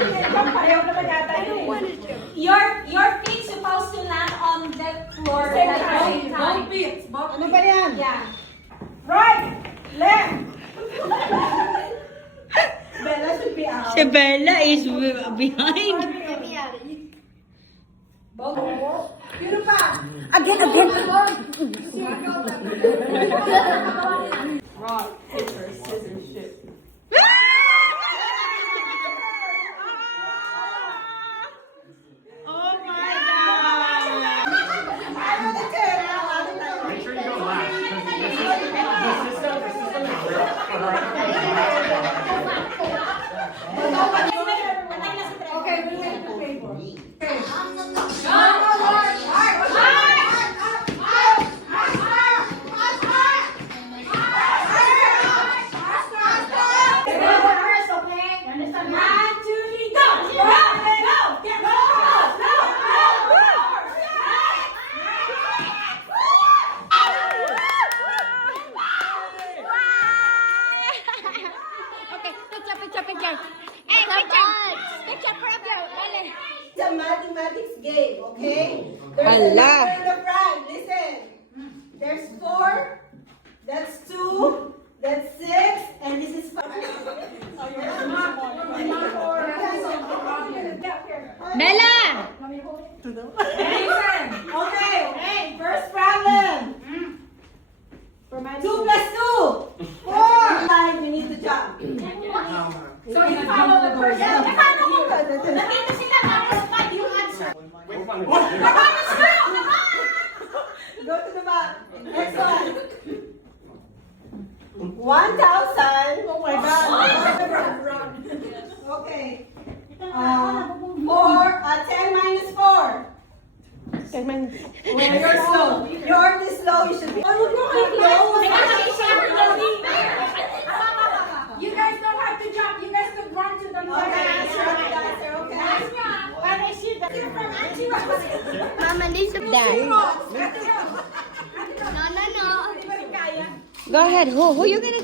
Pareho naman yata yun. Your feet supposed to land on the floor at the same time. Ano ba yan? Yeah. Right! Left! Bella should be out. Si Bella is behind. Yun pa! Again. Rock, paper, scissors, shit. Oh my God! Make sure you go last. The system is Okay, we went to paper. It's a mathematics game, okay? There's a number in the front. Listen. There's 4. That's 2. That's 6. And this is 5. Bella! Okay. First problem. 2 plus 2. 4. Time you need to jump. So you follow the person. Nakita sila tapos 5 yung answer. Go to the back. Next one. 1,000. Oh my God. Okay. 10 minus 4. 10 minutes. Well, you're slow. You're this slow. You should be. Oh, look, You guys don't have to jump. You guys could run to the Okay, answer. Okay. Mama, listen. Dad. Go ahead. Who you gonna